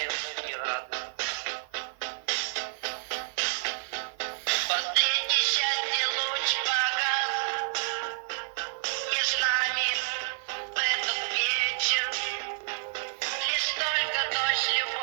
знаю и рад. Последний счастье луч погас, не с нами в этот вечер, лишь только дождь любовь.